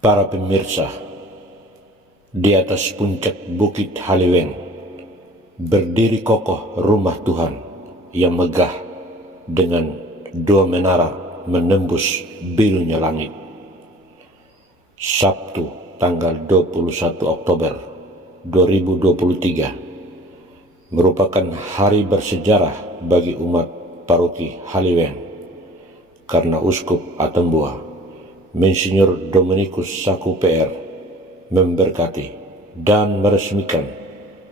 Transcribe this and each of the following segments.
Para pemirsa, di atas puncak Bukit Haliwen berdiri kokoh rumah Tuhan yang megah dengan dua menara menembus birunya langit. Sabtu tanggal 21 Oktober 2023 merupakan hari bersejarah bagi umat Paroki Haliwen karena Uskup Atambua Monsinyur Dominikus Saku PR memberkati dan meresmikan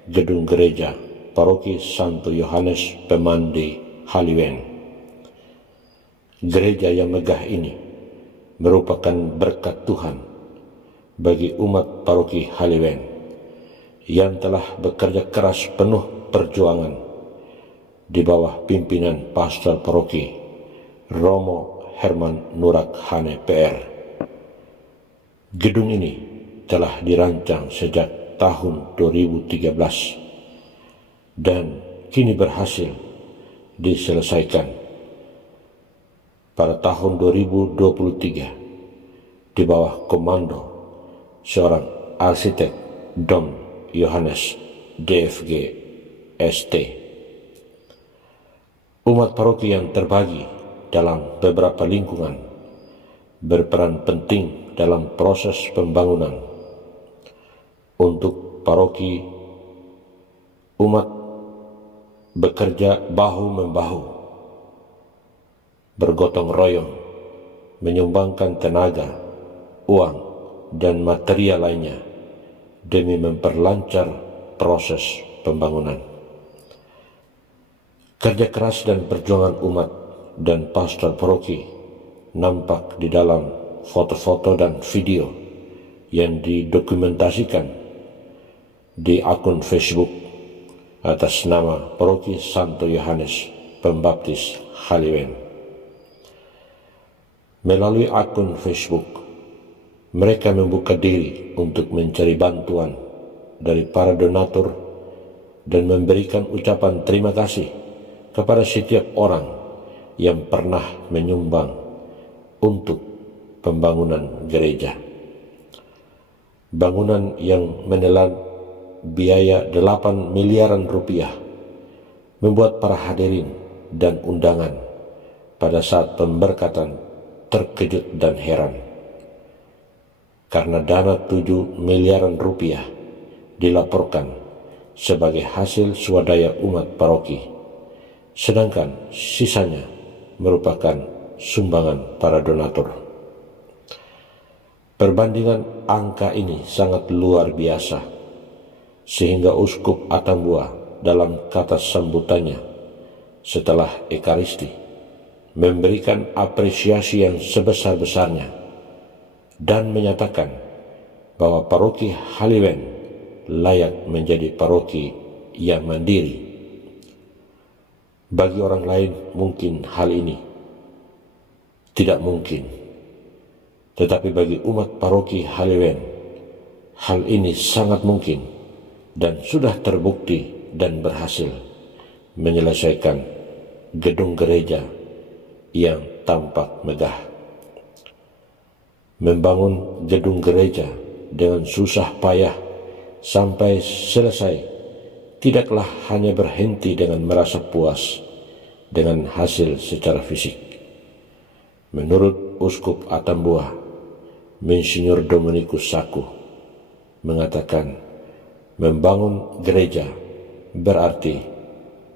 gedung gereja Paroki Santo Yohanes Pemandi Haliwen. Gereja yang megah ini merupakan berkat Tuhan bagi umat Paroki Haliwen yang telah bekerja keras penuh perjuangan di bawah pimpinan Pastor Paroki Romo Herman Nurak Hane PR. Gedung ini telah dirancang sejak tahun 2013 dan kini berhasil diselesaikan pada tahun 2023 di bawah komando seorang arsitek Dom Yohanes DFG ST. Umat paroki yang terbagi dalam beberapa lingkungan berperan penting dalam proses pembangunan. Untuk paroki, umat bekerja bahu-membahu, bergotong royong, menyumbangkan tenaga, uang, dan material lainnya demi memperlancar proses pembangunan. Kerja keras dan perjuangan umat dan pastor paroki nampak di dalam foto-foto dan video yang didokumentasikan di akun Facebook atas nama Paroki Santo Yohanes Pembaptis Haliwen. Melalui akun Facebook, mereka membuka diri untuk mencari bantuan dari para donatur dan memberikan ucapan terima kasih kepada setiap orang yang pernah menyumbang untuk pembangunan gereja. Bangunan yang menelan biaya 8 miliaran rupiah membuat para hadirin dan undangan pada saat pemberkatan terkejut dan heran, karena dana 7 miliaran rupiah dilaporkan sebagai hasil swadaya umat paroki, sedangkan sisanya merupakan sumbangan para donatur. Perbandingan angka ini sangat luar biasa, sehingga Uskup Atambua dalam kata sambutannya setelah Ekaristi memberikan apresiasi yang sebesar-besarnya dan menyatakan bahwa Paroki Haliwen layak menjadi paroki yang mandiri. Bagi orang lain mungkin hal ini tidak mungkin, tetapi bagi umat Paroki Haliwen hal ini sangat mungkin dan sudah terbukti dan berhasil menyelesaikan gedung gereja yang tampak megah. Membangun gedung gereja dengan susah payah sampai selesai tidaklah hanya berhenti dengan merasa puas dengan hasil secara fisik. Menurut Uskup Atambua, Monsinyur Dominikus Saku mengatakan membangun gereja berarti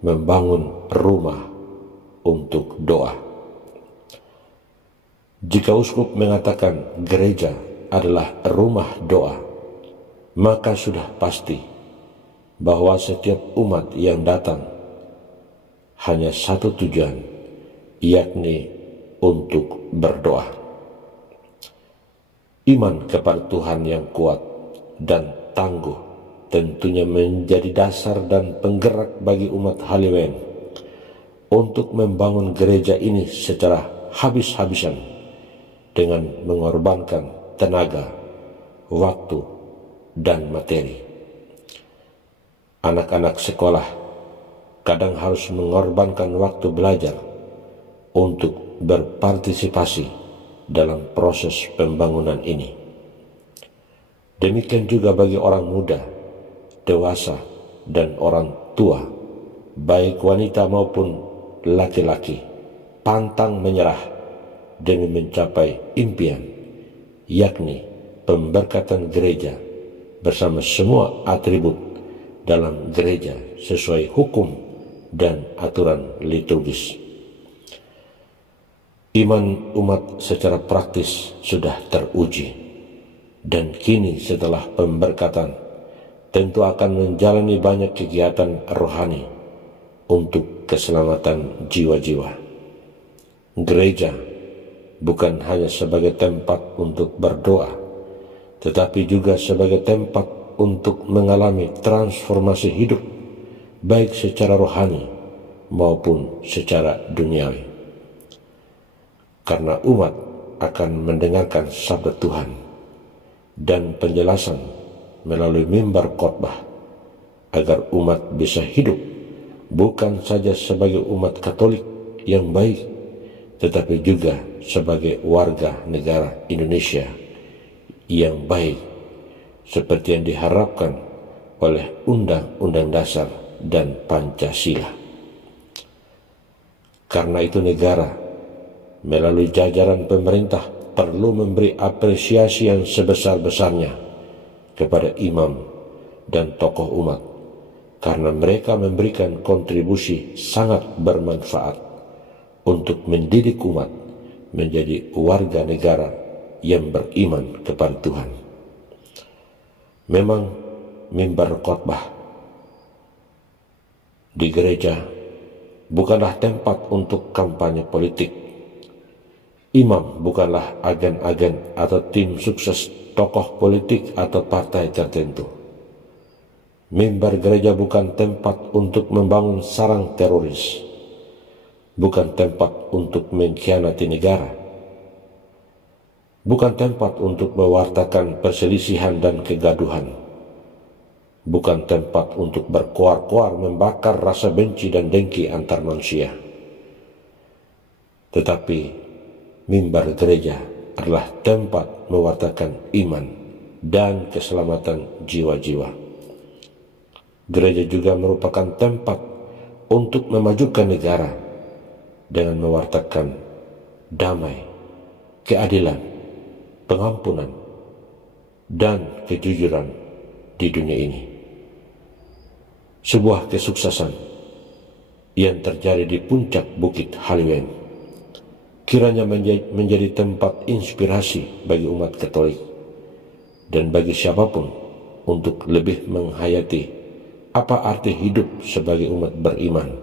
membangun rumah untuk doa. Jika uskup mengatakan gereja adalah rumah doa, maka sudah pasti bahwa setiap umat yang datang hanya satu tujuan, yakni untuk berdoa. Iman kepada Tuhan yang kuat dan tangguh tentunya menjadi dasar dan penggerak bagi umat Haliwen untuk membangun gereja ini secara habis-habisan dengan mengorbankan tenaga, waktu, dan materi. Anak-anak sekolah kadang harus mengorbankan waktu belajar untuk berpartisipasi dalam proses pembangunan ini. Demikian juga bagi orang muda, dewasa, dan orang tua, baik wanita maupun laki-laki, pantang menyerah demi mencapai impian, yakni pemberkatan gereja bersama semua atribut dalam gereja sesuai hukum dan aturan liturgis. Iman umat secara praktis sudah teruji, dan kini setelah pemberkatan tentu akan menjalani banyak kegiatan rohani untuk keselamatan jiwa-jiwa. Gereja bukan hanya sebagai tempat untuk berdoa, tetapi juga sebagai tempat untuk mengalami transformasi hidup, baik secara rohani maupun secara duniawi. Karena umat akan mendengarkan sabda Tuhan dan penjelasan melalui mimbar khotbah, agar umat bisa hidup bukan saja sebagai umat Katolik yang baik, tetapi juga sebagai warga negara Indonesia yang baik, seperti yang diharapkan oleh Undang-Undang Dasar dan Pancasila. Karena itu negara melalui jajaran pemerintah perlu memberi apresiasi yang sebesar-besarnya kepada imam dan tokoh umat, karena mereka memberikan kontribusi sangat bermanfaat untuk mendidik umat menjadi warga negara yang beriman kepada Tuhan. Memang mimbar khotbah di gereja bukanlah tempat untuk kampanye politik. Imam bukanlah agen-agen atau tim sukses tokoh politik atau partai tertentu. Mimbar gereja bukan tempat untuk membangun sarang teroris, bukan tempat untuk mengkhianati negara, bukan tempat untuk mewartakan perselisihan dan kegaduhan, bukan tempat untuk berkoar-koar membakar rasa benci dan dengki antar manusia. Tetapi mimbar gereja adalah tempat mewartakan iman dan keselamatan jiwa-jiwa. Gereja juga merupakan tempat untuk memajukan negara dengan mewartakan damai, keadilan, pengampunan, dan kejujuran di dunia ini. Sebuah kesuksesan yang terjadi di puncak Bukit Haliwen kiranya menjadi tempat inspirasi bagi umat Katolik dan bagi siapapun untuk lebih menghayati apa arti hidup sebagai umat beriman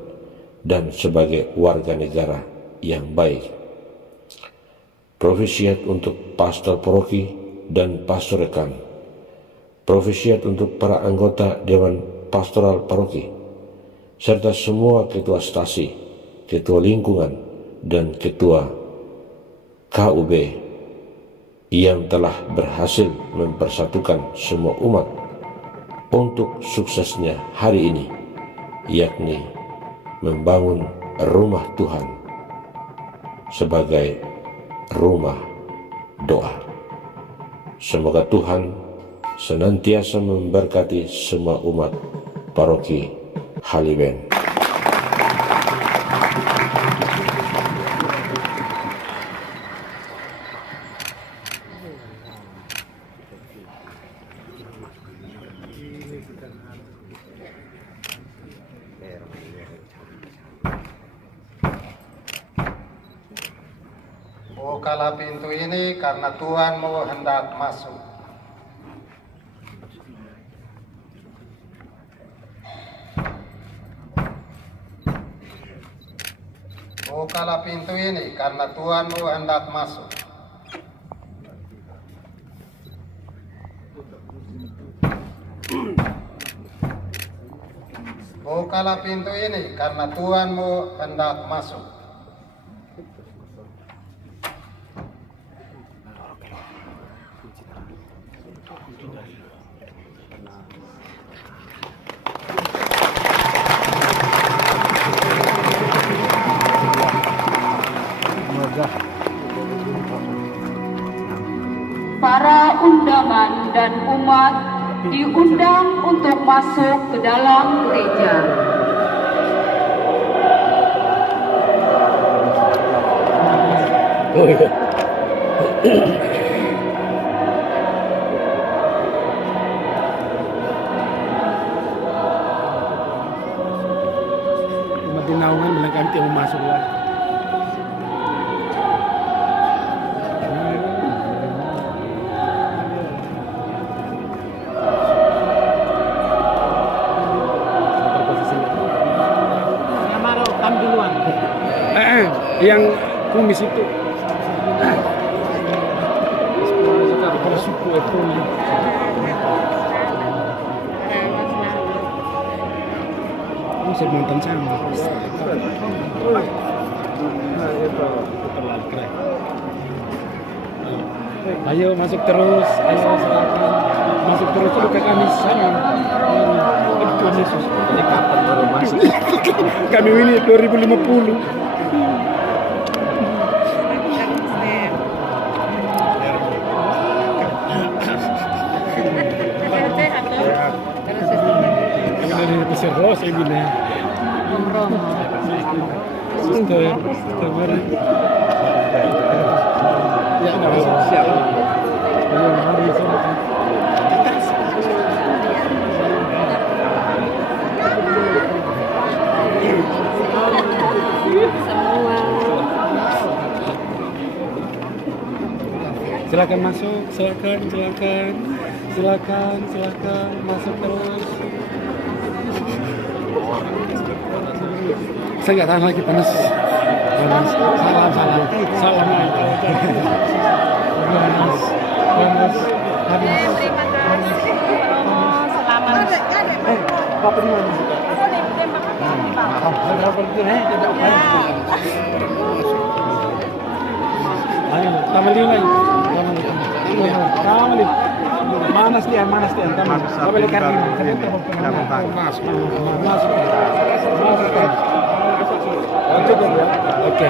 dan sebagai warga negara yang baik. Profesiat untuk pastor paroki dan pastor rekan, profesiat untuk para anggota Dewan Pastoral Paroki, serta semua ketua stasi, ketua lingkungan, dan ketua KUB yang telah berhasil mempersatukan semua umat untuk suksesnya hari ini, yakni membangun rumah Tuhan sebagai rumah doa. Semoga Tuhan senantiasa memberkati semua umat Paroki Haliwen. Bukalah pintu ini karena Tuhanmu hendak masuk. Bukalah pintu ini karena Tuhanmu hendak masuk. Bukalah pintu ini karena Tuhanmu hendak masuk. Para undangan dan umat diundang untuk masuk ke dalam gereja. Umat di naungan bilang kami tidak mau masuk lah. Yang kumis itu kalau suku itu saya nonton sama ayo masuk terus, ayo silakan masuk terus itu ke kami sana. Tuhan Yesus ini kapan baru masuk? Kami ini 2050. Terus saya bilang Suster, ya siap. Ayo mari silakan. Silakan masuk, silakan masuk terus. Saya nggak tahan lagi panas. Salam. Panas. Terima kasih. Selamat. Bapak di mana? Ayo, tambah lagi. Manas dia. Bapak lihat ini. Masuk. Oke.